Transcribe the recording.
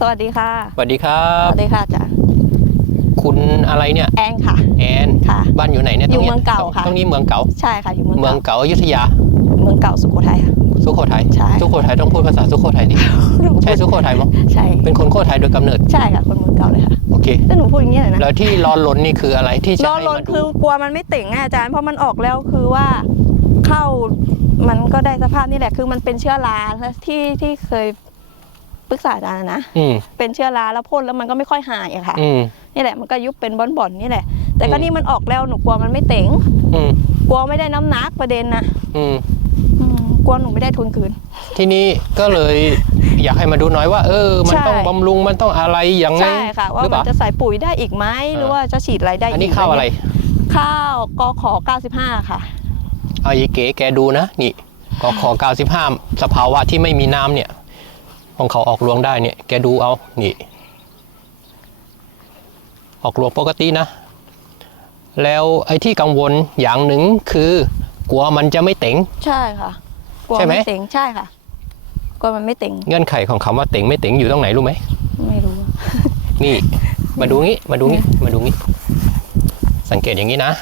สวัสดีค่ะสวัสดีครัสบ วัสดีค่ะอาจารย์คุณอะไรเนี่ยแอนค่ะ แอนค่ะ บ้านอยู่ไหนเนี่ยอยู่ตรนี้เมืองเก่าค่ะ ตรงนี้เมืองเก่า ใช่ค่ะอยู่เมืองเมืองเก่าเก่าอยุธยา เมืองเก่าสุโขทัยค่ะ สุโขทัยใช่ สุโขทัยต้องพูดภาษาสุโขทัยดิใช่สุโขทัยมั้งใช่เป็นคนโขทัยโดยกำเนิดใช่ค่ะคนเมืองเก่าเลยค่ะโอเค แต่หนูพูดอย่างนี้เลยนะแล้วที่รอลนนี่คืออะไรที่จะรอให้ลนมาดูคือกลัวมันไม่เต่งไงอาจารย์เพราะมันออกแล้วคือว่าเข้ามันก็ได้สภาพนี่แหละคือมันเป็นเชื้อราแล้วที่ที่เคย ปรึกษาอาจารย์นะอืม เป็นเชื้อราแล้วพ่นแล้วมันก็ไม่ค่อยหายอะค่ะ อืม นี่แหละมันก็ยุบเป็นบ่อนๆนี่แหละ แต่ก็อืม นี่มันออกแล้วหนูกลัวมันไม่เต่งอืมกลัวไม่ได้น้ำหนักประเด็นนะอืม อืมกลัวหนูไม่ได้ทุนคืน ทีนี้ก็เลยอยากให้มาดูหน่อยว่า เออ มันใช่ ต้องบำรุงมันต้องอะไรอย่างไงใช่ค่ะ ว่าหรือเปมันล่า จะใส่ปุ๋ยได้อีกไหมหรือว่าจะฉีดอะไรได้อีกอันนี้ข้าวอะไรข้าวกขอ95 ค่ะ เอายีเก๋แกดูนะ นี่กขอ95 สภาวะที่ไม่มีน้ำเนี่ย ของเขาออกรวงได้เนี่ยแกดูเอานี่ ออกรวงปกตินะ แล้วไอ้ที่กังวลอย่างหนึ่งคือกลัวมันจะไม่เต็ง ใช่ค่ะกลัวใช่ไหม ไม่เต็งใช่ค่ะกลัวมันไม่เต็งเงื่อนไขของคำว่าเต็งไม่เต็งอยู่ตรงไหนรู้ไหม ไม่รู้ นี่ มาดูงี้ มาดูงี้ มาดูงี้ สังเกตอย่างนี้นะ